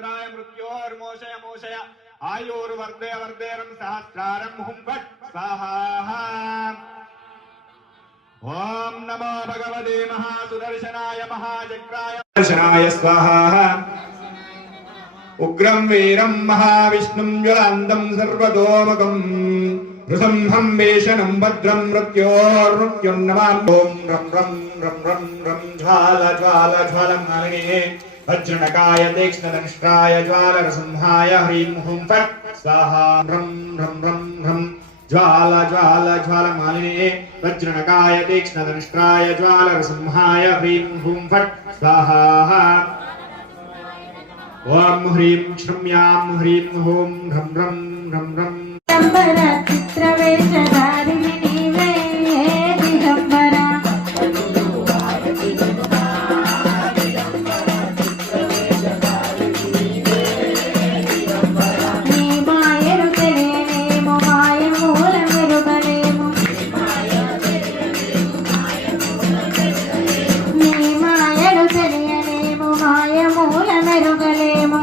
सहस्राय मृत्योर्मोषय मोषय आयुर्वर्धे वर्धेरं सहस्रारं हुं फट् स्वाहा। ओम नमो भगवते महासुदर्शनाय महाचक्राय दर्शनाय स्वाहा। उग्रं वीरं महाविष्णुं ज्वलन्तं सर्वतोमुखं नृसिंहं वेशनं भद्रं मृत्योर्मृत्युन्नमामि। ओं रं रं रं रं रं ज्वाल ज्वाल ज्वालमालिने वज्रणकाय तीक्ष्णदंष्ट्राय ज्वालनृसिंहाय ह्रीं हुं फट् स्वाहा। रं रं रं रं ज्वाल ज्वाल ज्वालमालिने वज्रणकाय तीक्ष्णदंष्ट्राय ज्वालनृसिंहाय ह्रीं हुं फट् स्वाहा। ओम ह्रीं श्रम्यां ह्रीं हुं रं रं रं रं चित्रवेशधारिणि नीवे दिगंबरा నీ మాయను తెలియనేమో మాయ మూల మెరుగలేము నీ మాయను తెలియనేమో మాయ మూల మెరుగలేము